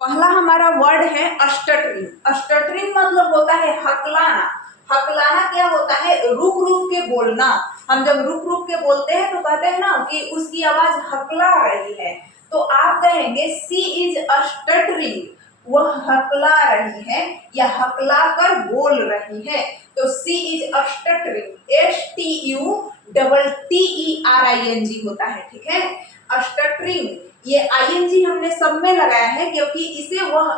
पहला हमारा वर्ड है अस्टटरिंग। अस्टटरिंग मतलब होता है हकलाना। हकलाना क्या होता है? रुक रुक के बोलना। हम जब रुक रुक के बोलते हैं तो कहते हैं ना कि उसकी आवाज हकला रही है, तो आप कहेंगे सी इज अस्टटरिंग, वह हकला रही है या हकला कर बोल रही है। तो सी इज अस्टटरिंग, STUTTERING होता है, ठीक है। अस्टटरिंग, ये आईएनजी हमने सब में लगाया है क्योंकि इसे वह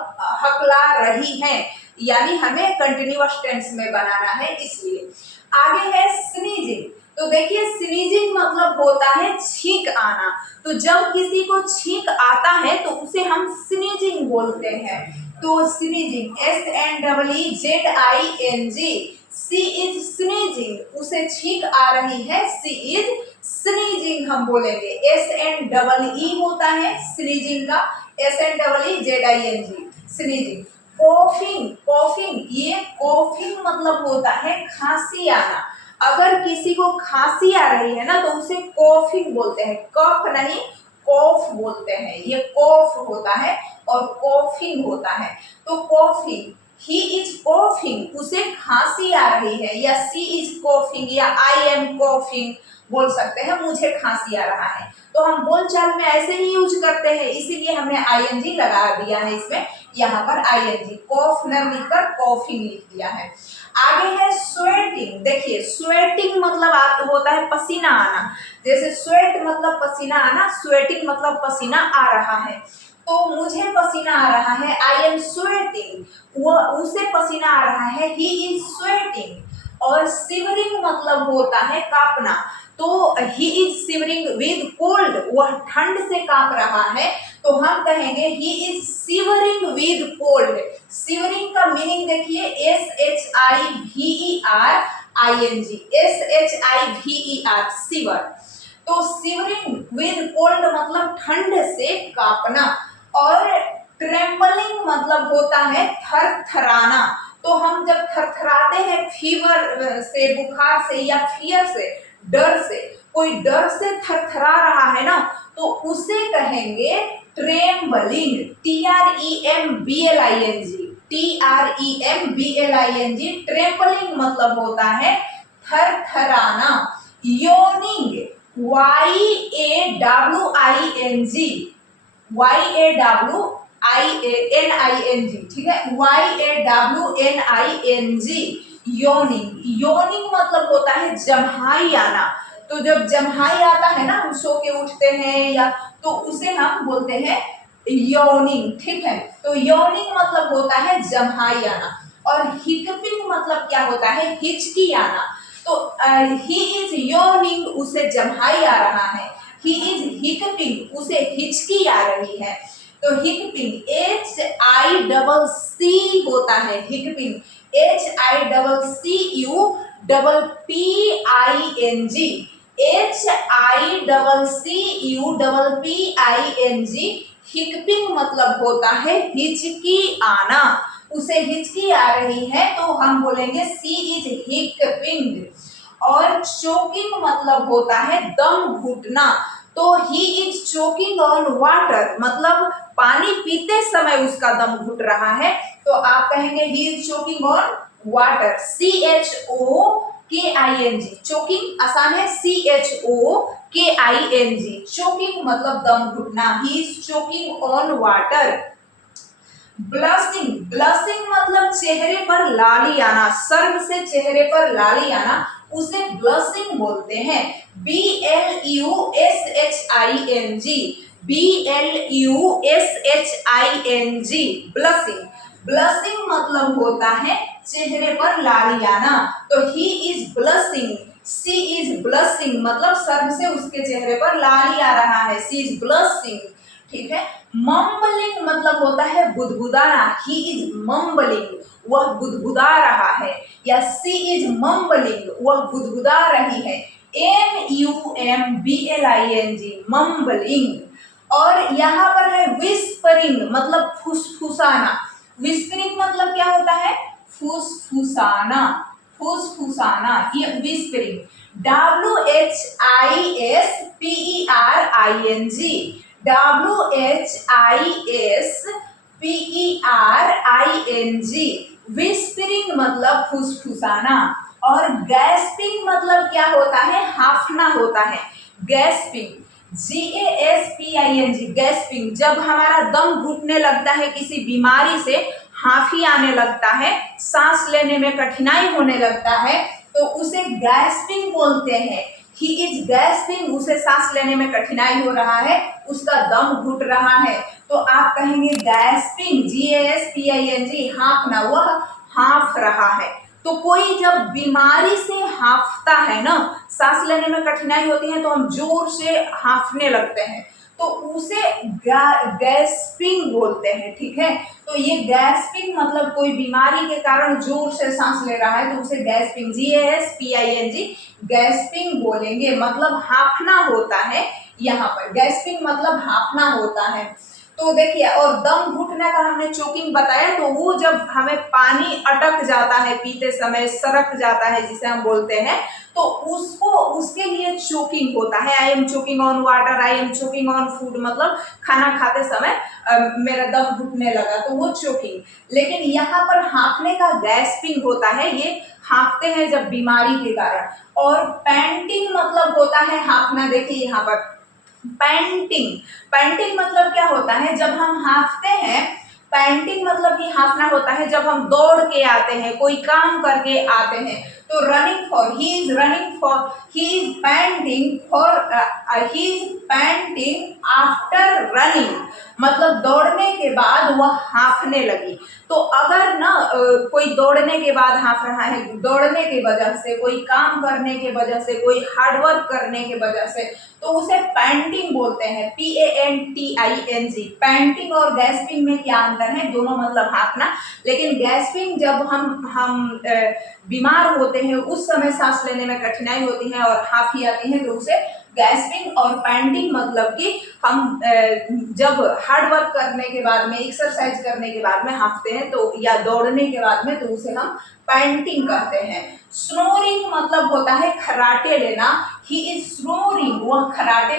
हकला रही है, यानी हमें कंटिन्यूअस टेंस में बनाना है, इसलिए। आगे है स्नीजिंग। तो देखिए स्नीजिंग मतलब होता है छींक आना। तो जब किसी को छींक आता है तो उसे हम स्नीजिंग बोलते हैं। तो sneezing, SNEEZING, she is sneezing, उसे छींक आ रही है, सी इज स्नीजिंग हम बोलेंगे। SNEE होता है स्नीजिंग का, SNEEZING, स्नीजिंग। कॉफिंग, कॉफिंग, ये कॉफिंग मतलब होता है खांसी आना। अगर किसी को खांसी आ रही है ना तो उसे कॉफिंग बोलते हैं, कफ नहीं कॉफ बोलते हैं। ये कॉफ होता है और कॉफिंग होता है। तो कॉफिंग, ही इज कॉफिंग, उसे खांसी आ रही है, या सी इज कॉफिंग, या आई एम कॉफिंग बोल सकते हैं, मुझे खांसी आ रहा है। तो हम बोलचाल में ऐसे ही यूज करते हैं, इसीलिए हमने आईएनजी लगा दिया है इसमें। यहाँ पर आईएनजी, कॉफ न लिखकर कॉफिंग लिख दिया है। आगे है स्वेटिंग। देखिए स्वेटिंग मतलब होता है पसीना आना। जैसे स्वेट मतलब पसीना आना, स्वेटिंग मतलब पसीना आ रहा है। तो मुझे पसीना आ रहा है, आई एम स्वेटिंग, वो उसे पसीना आ रहा है, ही इज स्वेटिंग। और शिवरिंग मतलब होता है कांपना। तो he is shivering with cold, वह ठंड से कांप रहा है, तो हम कहेंगे he is shivering with cold. Shivering का मीनिंग देखिए, SHIVERING, शिवर। तो शिवरिंग विद कोल्ड मतलब ठंड से कांपना। और ट्रेम्बलिंग मतलब होता है थरथराना। तो हम जब थरथराते हैं फीवर से, बुखार से या फियर से, डर से, कोई डर से थरथरा रहा है ना, तो उसे कहेंगे ट्रेम्बलिंग, TREMBLING, ट्रेम्बलिंग मतलब होता है थरथराना। योनिंग, YAWING, ठीक है, YAWNING, योनिंग। योनिंग मतलब होता है जम्हाई आना। तो जब जम्हाई आता है ना, हम सो के उठते हैं या, तो उसे हम बोलते हैं योनिंग, ठीक है। तो योनिंग मतलब होता है जम्हाई आना। और हिकपिंग मतलब क्या होता है? हिचकी आना। तो ही इज योनिंग, उसे जम्हाई आ रहा है, ही इज हिकपिंग, उसे हिचकी आ रही है। तो हिकपिंग, HICC होता है हिकपिंग, HICCUPPING, हिकपिंग मतलब होता है हिचकी आना। उसे हिचकी आ रही है तो हम बोलेंगे सी इज हिकपिंग। और चोकिंग मतलब होता है दम घुटना। तो he is choking on water, मतलब पानी पीते समय उसका दम घुट रहा है, तो आप कहेंगे he is choking on water, CHOKING। Choking आसान है, CHOKING, चोकिंग मतलब दम घुटना, he is choking on water. Blushing, blushing मतलब चेहरे पर लाली आना, सर्व से चेहरे पर लाली आना, उसे ब्लशिंग बोलते हैं। BLUSHING, blushing. ब्लशिंग मतलब होता है चेहरे पर लाली आना। तो he is blushing, she is blushing, मतलब सर्व से उसके चेहरे पर लाली आ रहा है, सी इज ब्लशिंग, ठीक है। मम्बलिंग मतलब होता है गुदगुदाना, ही इज मम्बलिंग, वह गुदगुदा रहा है, या सी इज मम्बलिंग, वह गुदगुदा रही है, MUMBLING, मम्बलिंग। और यहाँ पर है विस्परिंग, मतलब फुसफुसाना। विस्परिंग मतलब क्या होता है? फुसफुसाना, फुसफुसाना, ये विस्परिंग। WHISPERING, WHISPERING, विस्परिंग मतलब फुसफुसाना, और गैस्पिंग मतलब क्या होता है, हाफना होता है। गैस्पिंग, GASPING, गैस्पिंग, जब हमारा दम घुटने लगता है, किसी बीमारी से हाफी आने लगता है, सांस लेने में कठिनाई होने लगता है, तो उसे गैस्पिंग बोलते हैं। ही इज गैस्पिंग, उसे सांस लेने में कठिनाई हो रहा है, उसका दम घुट रहा है, तो आप कहेंगे गैस्पिंग, GASPING, हाँफना, वह हाँफ रहा है। तो कोई जब बीमारी से हाँफता है ना, सांस लेने में कठिनाई होती है, तो हम जोर से हाँफने लगते हैं, तो उसे गैस्पिंग बोलते हैं। ठीक है, तो ये गैस्पिंग मतलब कोई बीमारी के कारण जोर से सांस ले रहा है, तो उसे गैस्पिंग, GASPING, गैस्पिंग बोलेंगे, मतलब हाँफना होता है। यहाँ पर गैस्पिंग मतलब हाँफना होता है। तो देखिए, और दम घुटने का हमने चोकिंग बताया, तो वो जब हमें पानी अटक जाता है पीते समय, सरक जाता है जिसे हम बोलते हैं, तो उसको, उसके लिए चोकिंग होता है। I am choking on water, I am choking on food, मतलब खाना खाते समय मेरा दम घुटने लगा, तो वो चोकिंग। लेकिन यहाँ पर हाँफने का गैस्पिंग होता है, ये हाँफते हैं जब बीमारी के कारण। और पैंटिंग मतलब होता है हाँफना। देखिए यहाँ पर पैंटिंग, पैंटिंग मतलब क्या होता है, जब हम हाँफते हैं, पैंटिंग मतलब कि हाँफना होता है जब हम दौड़ के आते हैं, कोई काम करके आते हैं, तो running for, he is running for, he is painting for, he is painting after running, मतलब दौड़ने के बाद वह हाँफने लगी। तो अगर ना कोई दौड़ने के बाद हाँफ रहा है, दौड़ने की वजह से, कोई काम करने के वजह से, कोई हार्डवर्क करने के वजह से, तो उसे पैंटिंग बोलते हैं, PANTING। पैंटिंग और गैस्पिंग में क्या अंतर है, दोनों मतलब हाँफना, लेकिन गैस्पिंग जब हम बीमार होते हैं, उस समय सांस लेने में कठिनाई होती है और हाफी आती है, तो उसे गैस्पिंग। और पैंटिंग मतलब कि हम जब हार्ड वर्क करने के बाद में, एक्सरसाइज करने के बाद में हाँफते हैं, तो या दौड़ने के बाद में, तो उसे हम पैंटिंग कहते हैं। स्नोरिंग मतलब होता है खराटे लेना, ही इज स्नोरिंग, वह खराटे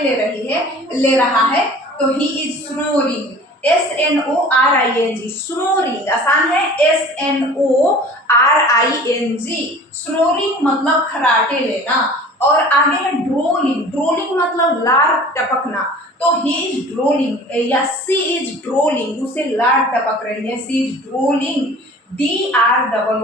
ले रहा है, तो he is snoring, SNORING, snoring, आसान है, SNORING, स्नोरिंग मतलब खराटे लेना। और आगे है ड्रोलिंग, ड्रोलिंग मतलब लार टपकना, तो ही इज ड्रोलिंग या सी इज ड्रोलिंग, उसे लार टपक रही है, सी इज ड्रोलिंग, DROOLING।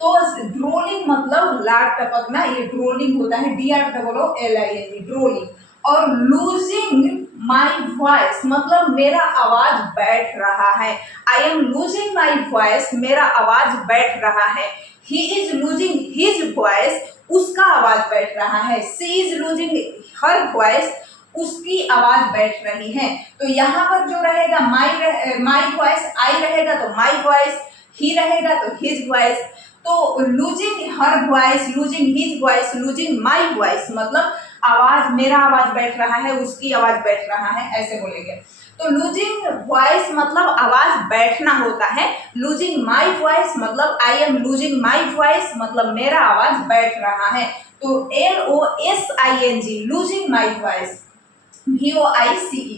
तो ड्रोलिंग मतलब लार टपकना, ये ड्रोलिंग होता है, DROOLING, ड्रोलिंग। और लूजिंग माई वॉइस मतलब मेरा आवाज बैठ रहा है, I am losing my voice, मेरा आवाज बैठ रहा है। He is losing his voice, उसका आवाज बैठ रहा है। सी इज लूजिंग हर वॉइस, उसकी आवाज बैठ रही है। तो यहाँ पर जो रहेगा माई वॉइस, आई रहेगा तो माई वॉइस, ही रहेगा तो हिज वॉइस। तो losing her voice, losing his voice, losing my voice मतलब आवाज, मेरा आवाज बैठ रहा है, उसकी आवाज बैठ रहा है, ऐसे बोलेंगे। तो लूजिंग वॉइस मतलब आवाज बैठना होता है, लूजिंग माई वॉइस मतलब I am losing my voice मतलब मेरा आवाज बैठ रहा है। तो LOSING, losing my voice, VOICE।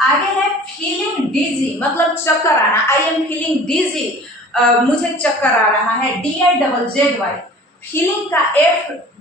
आगे है फीलिंग डिजी मतलब चक्कर आना, आई एम फीलिंग डिजी, मुझे चक्कर आ रहा है, DIZZY। फीलिंग का FEELING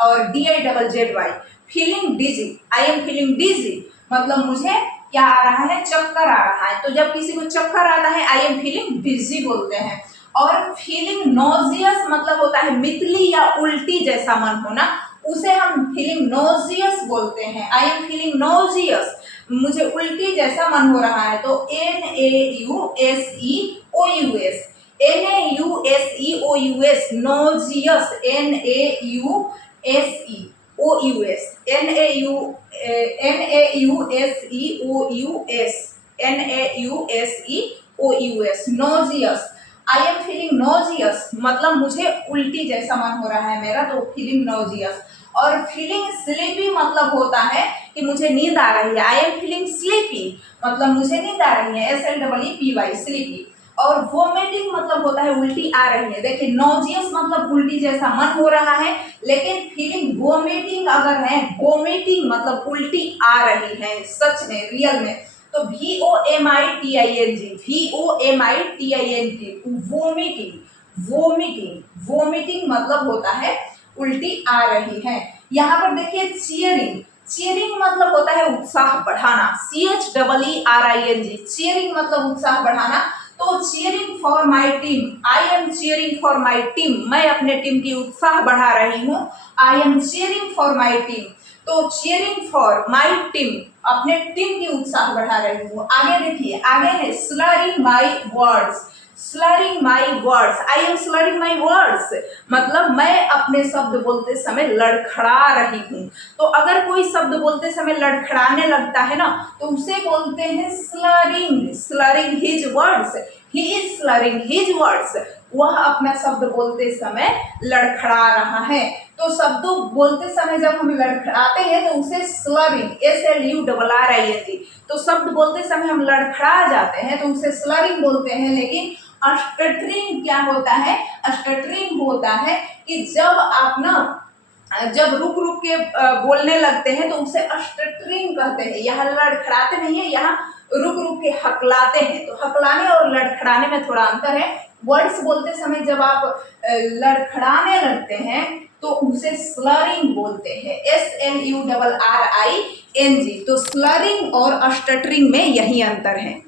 और DIZZY। Feeling dizzy, I am feeling dizzy मतलब मुझे क्या आ रहा है, चक्कर आ रहा है। तो जब किसी को चक्कर आता है, आई एम फीलिंग डिजी बोलते हैं। और फीलिंग नोजियस मतलब होता है मितली या उल्टी जैसा मन होना, उसे हम फीलिंग नोजियस बोलते हैं, आई एम फीलिंग नोजियस, मुझे उल्टी जैसा मन हो रहा है। तो NAUSEOUS, NAUSEOUS, nauseous, NAUSEOUS, nauseous. I am feeling nauseous मतलब मुझे उल्टी जैसा मन हो रहा है मेरा, तो फीलिंग नोजियस। और फीलिंग स्लीपी मतलब होता है कि मुझे नींद आ रही है, आई एम फीलिंग स्लीपी मतलब मुझे नींद आ रही है, SLEEPY, स्लीपी। और वोमिटिंग मतलब होता है उल्टी आ रही है। देखिए नॉजियस मतलब उल्टी जैसा मन हो रहा है, लेकिन फीलिंग वोमिटिंग अगर है, वोमिटिंग मतलब उल्टी आ रही है सच में, रियल में, तो VOMITING वोमिटिंग, वोमिटिंग, वोमिटिंग मतलब होता है उल्टी आ रही है। यहाँ पर देखिए चियरिंग, चियरिंग मतलब होता है उत्साह बढ़ाना, CHEERING, चियरिंग मतलब उत्साह बढ़ाना। तो cheering for my team, I am cheering for my team, मैं अपने टीम की उत्साह बढ़ा रही हूँ, I am cheering for my team. तो चियरिंग फॉर माई टीम, अपने टीम की उत्साह बढ़ा रही हूँ। आगे देखिए, आगे है slurring my words, slurring my words, I am slurring my words मतलब मैं अपने शब्द बोलते समय लड़खड़ा रही हूँ। तो अगर कोई शब्द बोलते समय लड़खड़ाने लगता है ना, तो उसे बोलते हैं slurring, slurring his words, he is slurring his words, वह अपना शब्द बोलते समय लड़खड़ा रहा है। तो शब्द बोलते समय जब हम लड़खड़ाते हैं तो उसे स्लरिंग, SLURRING, तो शब्द बोलते समय हम लड़खड़ा जाते हैं तो उसे स्लरिंग बोलते हैं। लेकिन स्टटरिंग क्या होता है? स्टटरिंग होता है कि जब आप ना, जब रुक रुक के बोलने लगते हैं तो उसे स्टटरिंग कहते हैं। यहाँ लड़खड़ाते नहीं है, यहाँ रुक रुक के हकलाते हैं। तो हकलाने और लड़खड़ाने में थोड़ा अंतर है। वर्ड्स बोलते समय जब आप लड़खड़ाने लगते हैं तो उसे स्लरिंग बोलते हैं, SLURRING। तो स्लरिंग और स्टटरिंग में यही अंतर है।